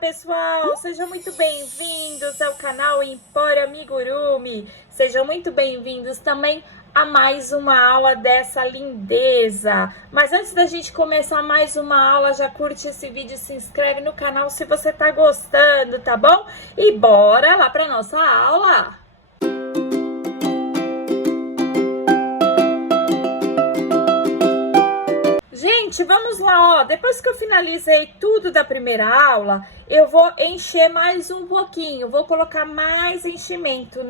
pessoal, sejam muito bem-vindos ao canal Empório Amigurumi. Sejam muito bem-vindos também a mais uma aula dessa lindeza. Mas antes da gente começar mais uma aula, já curte esse vídeo, se inscreve no canal se você tá gostando, tá bom? E bora lá para nossa aula! Gente, vamos lá, ó. Depois que eu finalizei tudo da primeira aula, eu vou encher mais um pouquinho. Vou colocar mais enchimento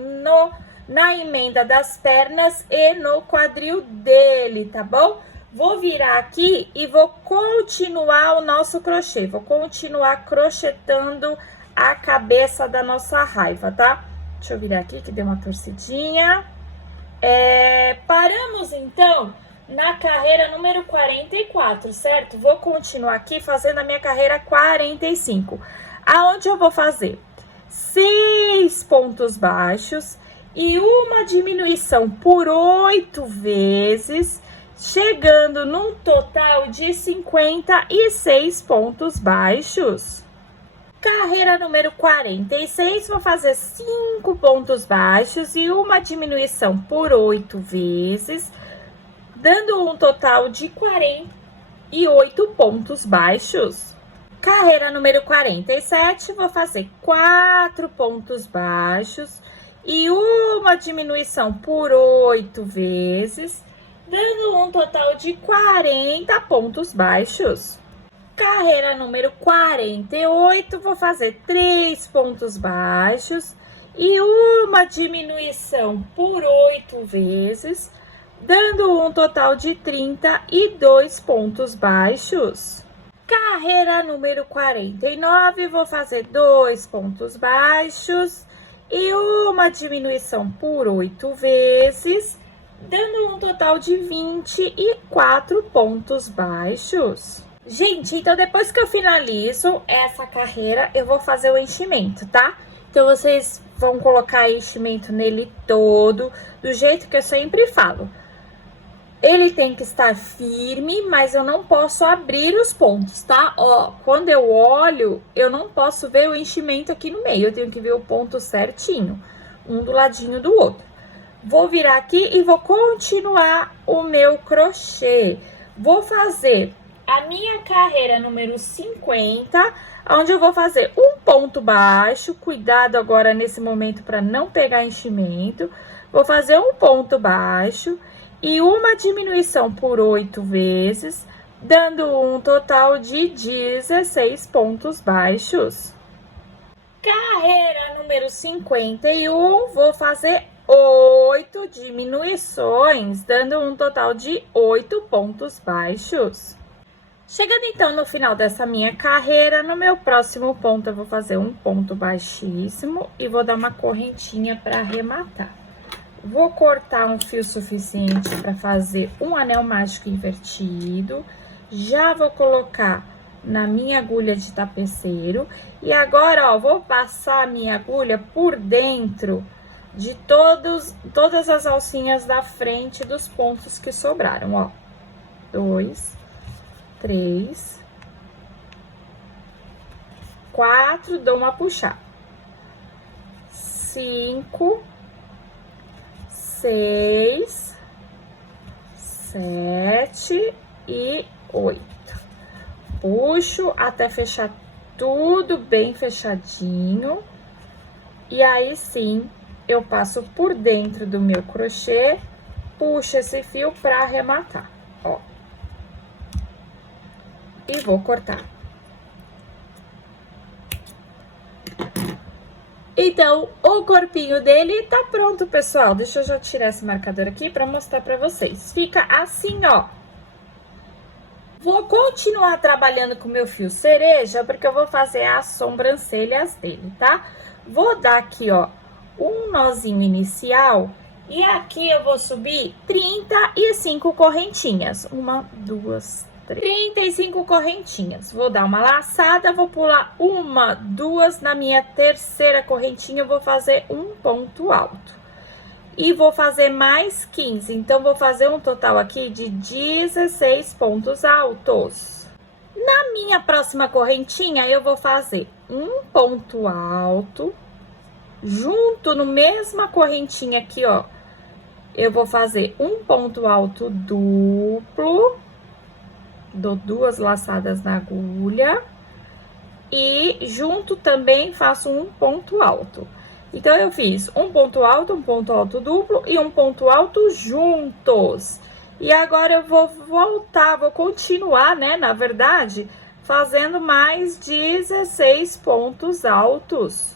na emenda das pernas e no quadril dele, tá bom? Vou virar aqui e vou continuar o nosso crochê. Vou continuar crochetando a cabeça da nossa raiva, tá? Deixa eu virar aqui que deu uma torcidinha. Paramos, então, na carreira número 44, certo? Vou continuar aqui fazendo a minha carreira 45. Aonde eu vou fazer 6 pontos baixos e uma diminuição por 8 vezes, chegando num total de 56 pontos baixos. Carreira número 46, vou fazer 5 pontos baixos e uma diminuição por 8 vezes, dando um total de 48 pontos baixos. Carreira número 47, vou fazer 4 pontos baixos e uma diminuição por 8 vezes, dando um total de 40 pontos baixos. Carreira número 48, vou fazer 3 pontos baixos e uma diminuição por 8 vezes, dando um total de 32 pontos baixos. Carreira número 49, vou fazer 2 pontos baixos e uma diminuição por 8 vezes, dando um total de 24 pontos baixos. Gente, então depois que eu finalizo essa carreira, eu vou fazer o enchimento, tá? Então, vocês vão colocar enchimento nele todo, do jeito que eu sempre falo. Ele tem que estar firme, mas eu não posso abrir os pontos, tá? Ó, quando eu olho, eu não posso ver o enchimento aqui no meio. Eu tenho que ver o ponto certinho, um do ladinho do outro. Vou virar aqui e vou continuar o meu crochê. Vou fazer a minha carreira número 50, onde eu vou fazer um ponto baixo. Cuidado agora nesse momento para não pegar enchimento. Vou fazer um ponto baixo e uma diminuição por 8 vezes, dando um total de 16 pontos baixos. Carreira número 51, vou fazer 8 diminuições, dando um total de 8 pontos baixos. Chegando então no final dessa minha carreira, no meu próximo ponto eu vou fazer um ponto baixíssimo e vou dar uma correntinha para arrematar. Vou cortar um fio suficiente para fazer um anel mágico invertido. Já vou colocar na minha agulha de tapeceiro. E agora, ó, vou passar a minha agulha por dentro de todas as alcinhas da frente dos pontos que sobraram, ó. 2, 3, 4, dou uma puxada. 5, 6, 7 e 8. Puxo até fechar tudo bem fechadinho. E aí, sim, eu passo por dentro do meu crochê, puxo esse fio para arrematar, ó. E vou cortar. Então, o corpinho dele tá pronto, pessoal. Deixa eu já tirar esse marcador aqui pra mostrar pra vocês. Fica assim, ó. Vou continuar trabalhando com o meu fio cereja, porque eu vou fazer as sobrancelhas dele, tá? Vou dar aqui, ó, um nozinho inicial. E aqui eu vou subir 35 correntinhas. 1, 2, 35 correntinhas. Vou dar uma laçada, vou pular 1, 2, na minha terceira correntinha eu vou fazer um ponto alto. E vou fazer mais 15, então vou fazer um total aqui de 16 pontos altos. Na minha próxima correntinha, eu vou fazer um ponto alto, junto no mesma correntinha aqui, ó, eu vou fazer um ponto alto duplo, dou 2 laçadas na agulha, e junto também faço um ponto alto. Então, eu fiz um ponto alto duplo e um ponto alto juntos. E agora, eu vou voltar, vou continuar, né, na verdade, fazendo mais 16 pontos altos.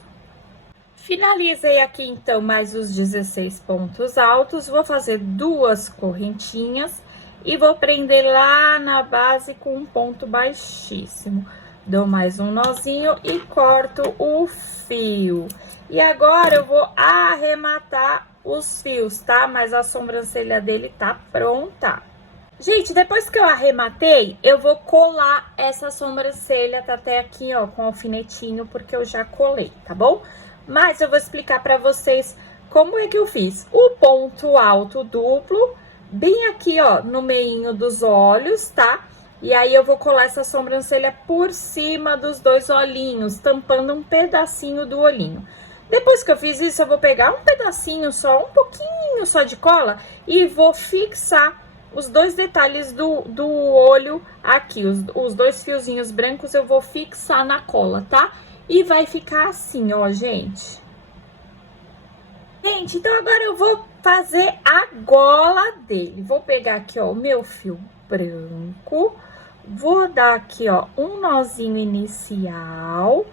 Finalizei aqui, então, mais os 16 pontos altos. Vou fazer 2 correntinhas e vou prender lá na base com um ponto baixíssimo. Dou mais um nozinho e corto o fio. E agora, eu vou arrematar os fios, tá? Mas a sobrancelha dele tá pronta. Gente, depois que eu arrematei, eu vou colar essa sobrancelha, tá até aqui, ó, com alfinetinho, porque eu já colei, tá bom? Mas eu vou explicar pra vocês como é que eu fiz. O ponto alto duplo, bem aqui, ó, no meinho dos olhos, tá? E aí, eu vou colar essa sobrancelha por cima dos 2 olhinhos, tampando um pedacinho do olhinho. Depois que eu fiz isso, eu vou pegar um pedacinho só, um pouquinho só de cola, e vou fixar os 2 detalhes do olho aqui. Os 2 fiozinhos brancos eu vou fixar na cola, tá? E vai ficar assim, ó, gente. Gente, então agora eu vou fazer a gola dele. Vou pegar aqui, ó, o meu fio branco. Vou dar aqui, ó, um nozinho inicial.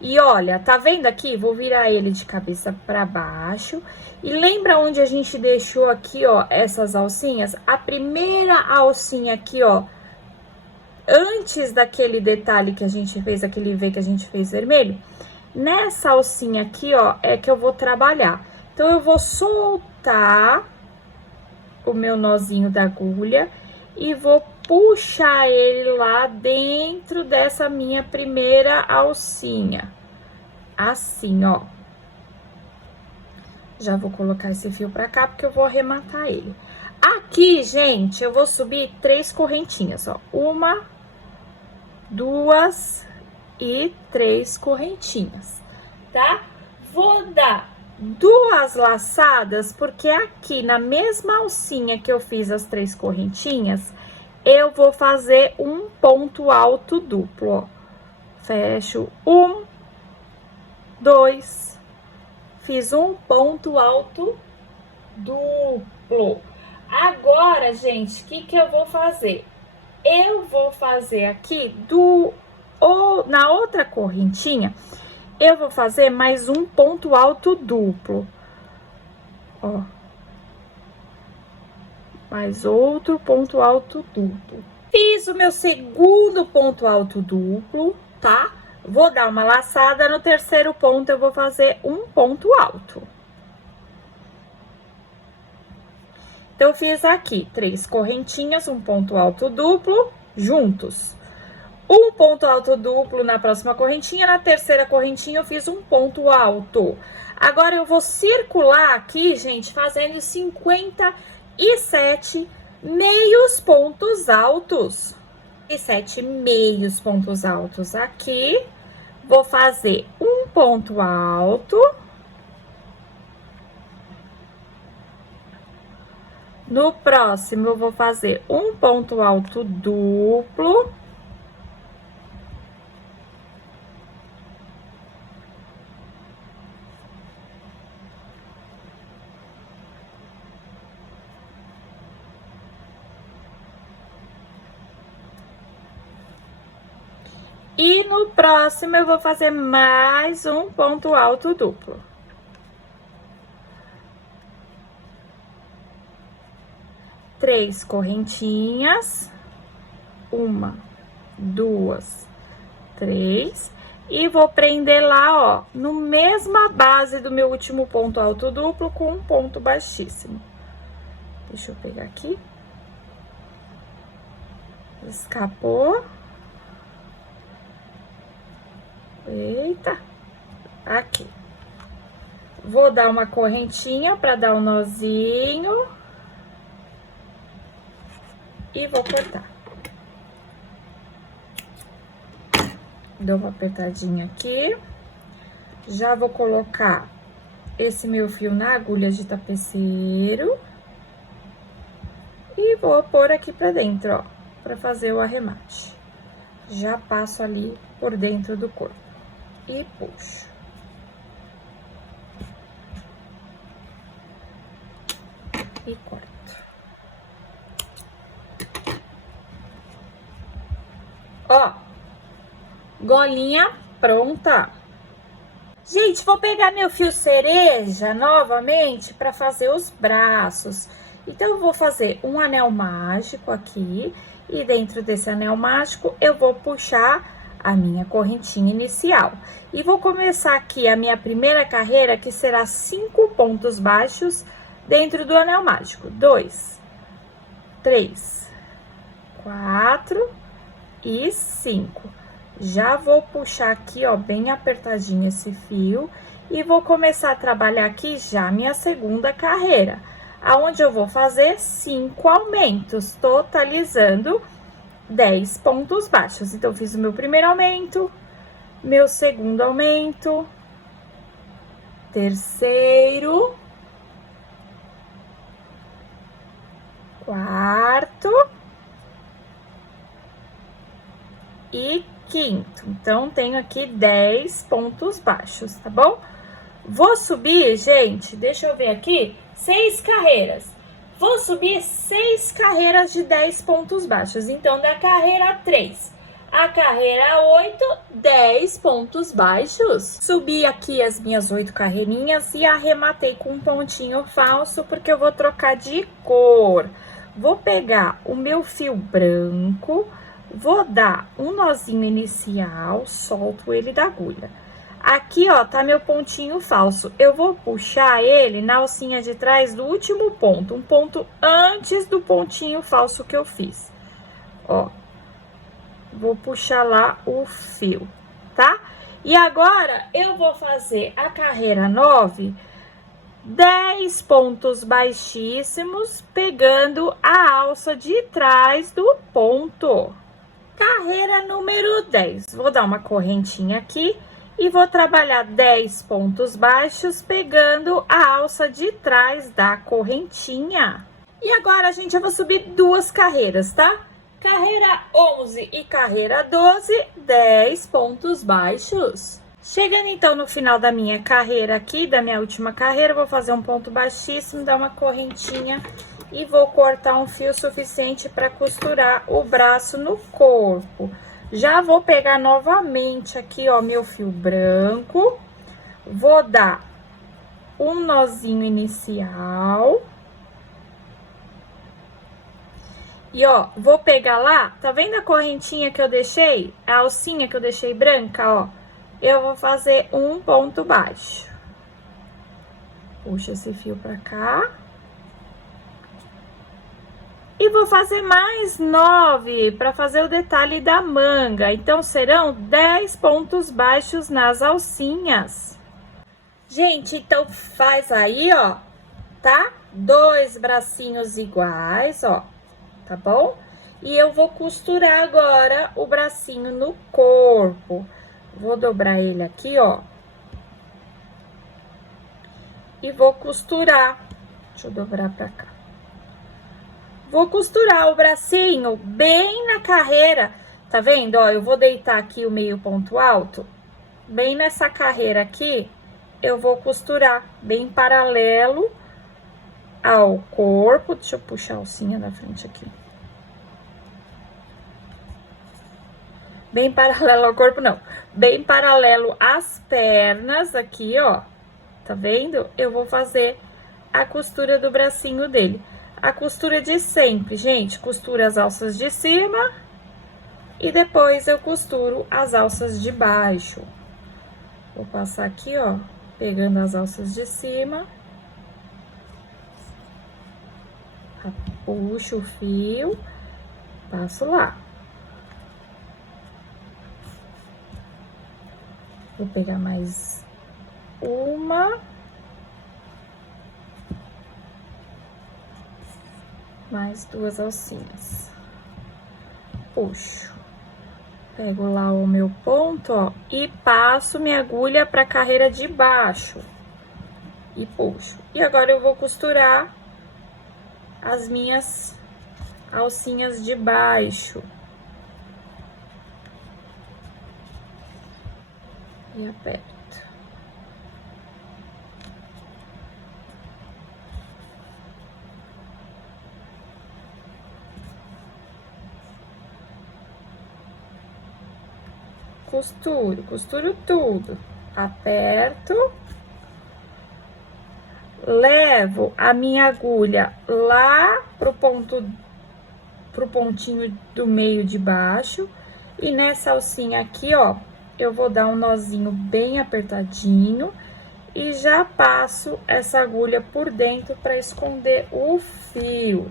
E olha, tá vendo aqui? Vou virar ele de cabeça pra baixo. E lembra onde a gente deixou aqui, ó, essas alcinhas? A primeira alcinha aqui, ó, antes daquele detalhe que a gente fez, aquele V que a gente fez vermelho, nessa alcinha aqui, ó, é que eu vou trabalhar. Então, eu vou soltar o meu nozinho da agulha e vou puxar ele lá dentro dessa minha primeira alcinha. Assim, ó. Já vou colocar esse fio pra cá, porque eu vou arrematar ele. Aqui, gente, eu vou subir 3 correntinhas, ó. 1, 2 e 3 correntinhas, tá? Vou dar 2 laçadas, porque aqui na mesma alcinha que eu fiz as 3 correntinhas, eu vou fazer um ponto alto duplo, ó. Fecho 1, 2, fiz um ponto alto duplo. Agora, gente, o que eu vou fazer? Eu vou fazer aqui na outra correntinha, eu vou fazer mais um ponto alto duplo, ó. Mais outro ponto alto duplo. Fiz o meu segundo ponto alto duplo, tá? Vou dar uma laçada, no terceiro ponto eu vou fazer um ponto alto. Então, eu fiz aqui 3 correntinhas, um ponto alto duplo, juntos. Um ponto alto duplo na próxima correntinha, na terceira correntinha eu fiz um ponto alto. Agora, eu vou circular aqui, gente, fazendo 57 meios pontos altos. E 7 meios pontos altos aqui. Vou fazer um ponto alto. No próximo, eu vou fazer um ponto alto duplo. E no próximo, eu vou fazer mais um ponto alto duplo. Três correntinhas. 1, 2, 3. E vou prender lá, ó, no mesma base do meu último ponto alto duplo com um ponto baixíssimo. Deixa eu pegar aqui. Escapou. Eita, aqui. Vou dar uma correntinha para dar um nozinho. E vou cortar. Dou uma apertadinha aqui. Já vou colocar esse meu fio na agulha de tapeceiro. E vou pôr aqui pra dentro, ó, pra fazer o arremate. Já passo ali por dentro do corpo. E puxo. E corto. Ó, golinha pronta. Gente, vou pegar meu fio cereja novamente para fazer os braços. Então, eu vou fazer um anel mágico aqui. E dentro desse anel mágico, eu vou puxar a minha correntinha inicial. E vou começar aqui a minha primeira carreira, que será 5 pontos baixos dentro do anel mágico. 2, 3, 4 e 5. Já vou puxar aqui, ó, bem apertadinho esse fio. E vou começar a trabalhar aqui já minha segunda carreira, aonde eu vou fazer 5 aumentos, totalizando 10 pontos baixos. Então, fiz o meu primeiro aumento, meu segundo aumento, terceiro, quarto e quinto. Então, tenho aqui 10 pontos baixos, tá bom? Vou subir, gente, deixa eu ver aqui, 6 carreiras. Vou subir 6 carreiras de 10 pontos baixos. Então, da carreira 3 à carreira 8, 10 pontos baixos. Subi aqui as minhas 8 carreirinhas e arrematei com um pontinho falso, porque eu vou trocar de cor. Vou pegar o meu fio branco, vou dar um nozinho inicial, solto ele da agulha. Aqui, ó, tá meu pontinho falso. Eu vou puxar ele na alcinha de trás do último ponto, um ponto antes do pontinho falso que eu fiz. Ó, vou puxar lá o fio, tá? E agora, eu vou fazer a carreira 9, 10 pontos baixíssimos, pegando a alça de trás do ponto. Carreira número 10. Vou dar uma correntinha aqui e vou trabalhar 10 pontos baixos, pegando a alça de trás da correntinha. E agora, gente, eu vou subir 2 carreiras, tá? Carreira 11 e carreira 12, 10 pontos baixos. Chegando, então, no final da minha carreira aqui, da minha última carreira, vou fazer um ponto baixíssimo, dar uma correntinha e vou cortar um fio suficiente para costurar o braço no corpo. Já vou pegar novamente aqui, ó, meu fio branco, vou dar um nozinho inicial. E, ó, vou pegar lá, tá vendo a correntinha que eu deixei? A alcinha que eu deixei branca, ó? Eu vou fazer um ponto baixo. Puxa esse fio pra cá. E vou fazer mais 9 para fazer o detalhe da manga. Então, serão 10 pontos baixos nas alcinhas. Gente, então, faz aí, ó, tá? 2 bracinhos iguais, ó, tá bom? E eu vou costurar agora o bracinho no corpo. Vou dobrar ele aqui, ó. E vou costurar. Deixa eu dobrar pra cá. Vou costurar o bracinho bem na carreira, tá vendo? Ó, eu vou deitar aqui o meio ponto alto, bem nessa carreira aqui, eu vou costurar bem paralelo ao corpo. Deixa eu puxar a alcinha da frente aqui. Bem paralelo ao corpo, não. Bem paralelo às pernas aqui, ó. Tá vendo? Eu vou fazer a costura do bracinho dele. A costura de sempre, gente, costura as alças de cima e depois eu costuro as alças de baixo. Vou passar aqui, ó, pegando as alças de cima. Puxo o fio, passo lá. Vou pegar mais uma. Mais 2 alcinhas. Puxo. Pego lá o meu ponto, ó, e passo minha agulha pra carreira de baixo. E puxo. E agora eu vou costurar as minhas alcinhas de baixo. E aperto. Costuro tudo. Aperto. Levo a minha agulha lá pro pontinho do meio de baixo. E nessa alcinha aqui, ó, eu vou dar um nozinho bem apertadinho. E já passo essa agulha por dentro para esconder o fio.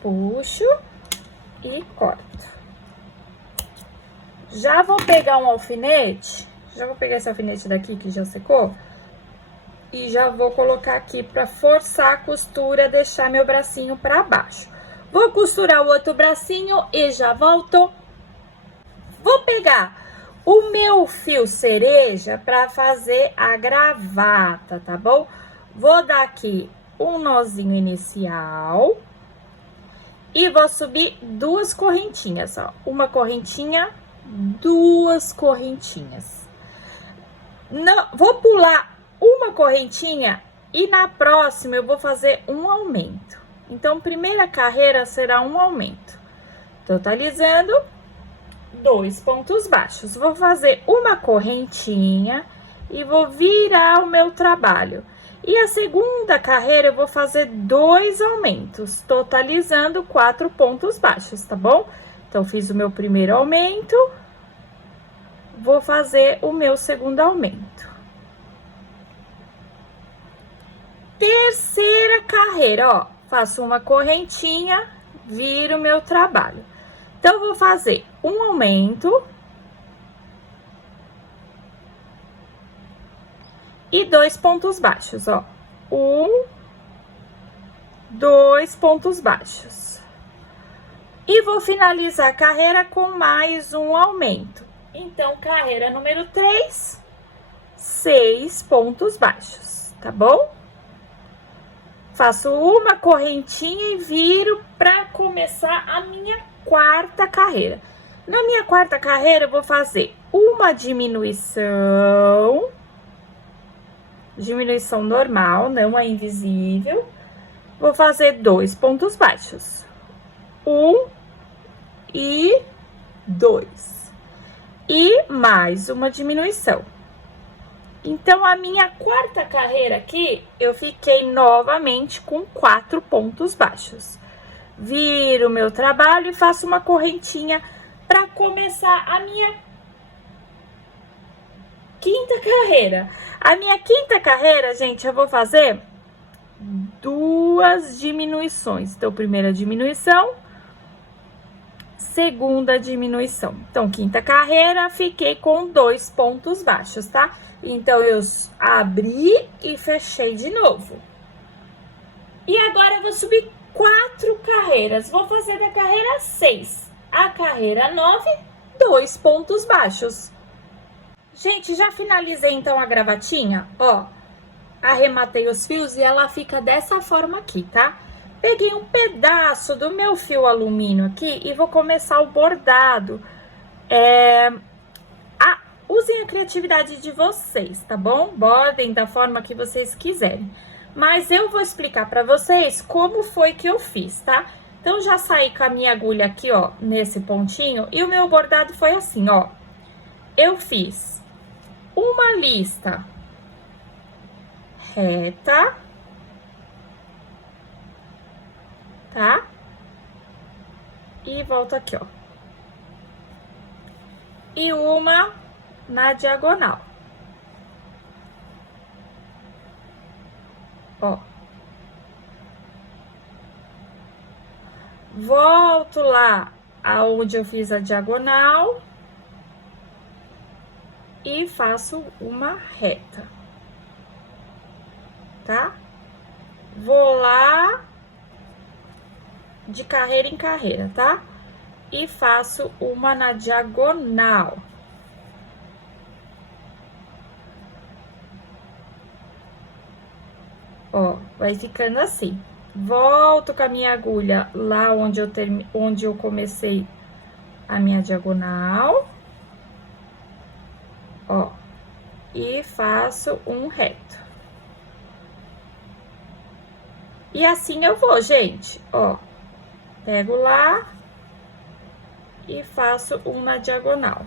Puxo e corto. Já vou pegar um alfinete, já vou pegar esse alfinete daqui que já secou. E já vou colocar aqui para forçar a costura, deixar meu bracinho para baixo. Vou costurar o outro bracinho e já volto. Vou pegar o meu fio cereja para fazer a gravata, tá bom? Vou dar aqui um nozinho inicial e vou subir duas correntinhas, ó. Uma correntinha, duas correntinhas. Não, vou pular uma correntinha e na próxima eu vou fazer um aumento. Então, primeira carreira será um aumento, totalizando 2 pontos baixos. Vou fazer uma correntinha e vou virar o meu trabalho. E a segunda carreira eu vou fazer 2 aumentos, totalizando 4 pontos baixos, tá bom? Então, fiz o meu primeiro aumento, vou fazer o meu segundo aumento. Terceira carreira, ó, faço uma correntinha, viro o meu trabalho. Então, vou fazer um aumento e 2 pontos baixos, ó. 1, 2 pontos baixos. E vou finalizar a carreira com mais um aumento. Então, carreira número 3, 6 pontos baixos, tá bom? Faço uma correntinha e viro para começar a minha quarta carreira. Na minha quarta carreira, eu vou fazer uma diminuição normal, não a invisível. Vou fazer 2 pontos baixos. 1 e 2. E mais uma diminuição. Então, a minha quarta carreira aqui, eu fiquei novamente com 4 pontos baixos. Viro o meu trabalho e faço uma correntinha para começar a minha quinta carreira. A minha quinta carreira, gente, eu vou fazer 2 diminuições. Então, primeira diminuição, segunda diminuição. Então, quinta carreira, fiquei com 2 pontos baixos, tá? Então, eu abri e fechei de novo. E agora, eu vou subir 4 carreiras. Vou fazer da carreira 6 a carreira 9, 2 pontos baixos. Gente, já finalizei, então, a gravatinha, ó. Arrematei os fios e ela fica dessa forma aqui, tá? Peguei um pedaço do meu fio alumínio aqui e vou começar o bordado. Usem a criatividade de vocês, tá bom? Bordem da forma que vocês quiserem. Mas eu vou explicar pra vocês como foi que eu fiz, tá? Então, já saí com a minha agulha aqui, ó, nesse pontinho. E o meu bordado foi assim, ó. Eu fiz uma lista reta, tá? E volto aqui, ó. E uma na diagonal. Ó. Volto lá aonde eu fiz a diagonal e faço uma reta, tá? Vou lá de carreira em carreira, tá? E faço uma na diagonal. Ó, vai ficando assim. Volto com a minha agulha lá onde eu comecei a minha diagonal. Ó, e faço um reto. E assim eu vou, gente, ó. Pego lá e faço um na diagonal.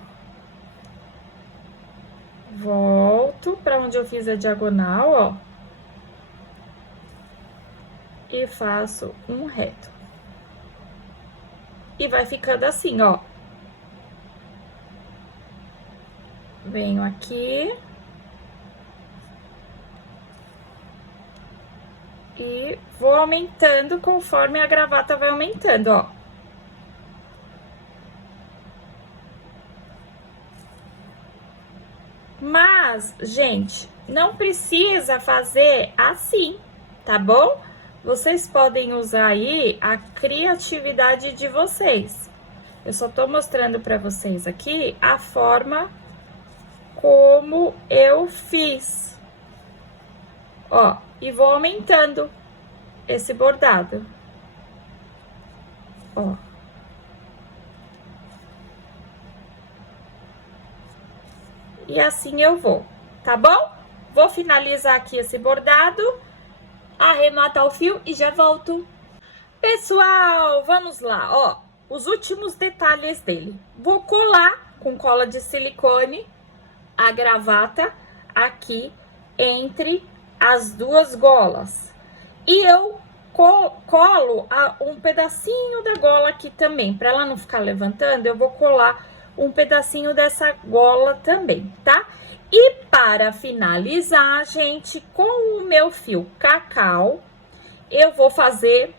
Volto pra onde eu fiz a diagonal, ó. E faço um reto. E vai ficando assim, ó. Venho aqui. E vou aumentando conforme a gravata vai aumentando, ó. Mas, gente, não precisa fazer assim, tá bom? Vocês podem usar aí a criatividade de vocês. Eu só tô mostrando pra vocês aqui a forma como eu fiz. Ó, e vou aumentando esse bordado. Ó. E assim eu vou, tá bom? Vou finalizar aqui esse bordado, arrematar o fio e já volto. Pessoal, vamos lá, ó, os últimos detalhes dele. Vou colar com cola de silicone a gravata aqui entre as duas golas. E eu colo um pedacinho da gola aqui também, para ela não ficar levantando, eu vou colar um pedacinho dessa gola também, tá? E para finalizar, gente, com o meu fio cacau, eu vou fazer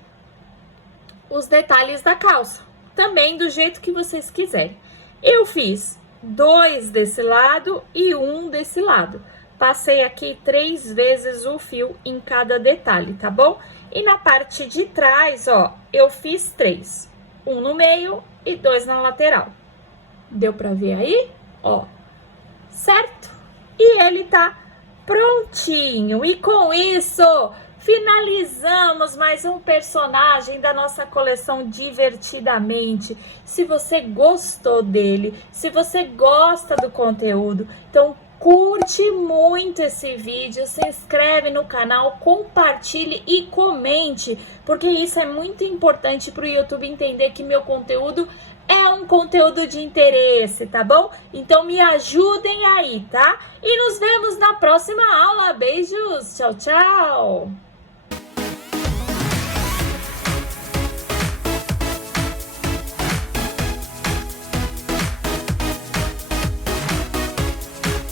os detalhes da calça, também do jeito que vocês quiserem. Eu fiz 2 desse lado e 1 desse lado. Passei aqui 3 vezes o fio em cada detalhe, tá bom? E na parte de trás, ó, eu fiz 3. 1 no meio e 2 na lateral. Deu pra ver aí? Ó, certo? E ele tá prontinho. E com isso, finalizamos mais um personagem da nossa coleção Divertidamente. Se você gostou dele, se você gosta do conteúdo, então curte muito esse vídeo, se inscreve no canal, compartilhe e comente, porque isso é muito importante para o YouTube entender que meu conteúdo é um conteúdo de interesse, tá bom? Então me ajudem aí, tá? E nos vemos na próxima aula. Beijos, tchau, tchau!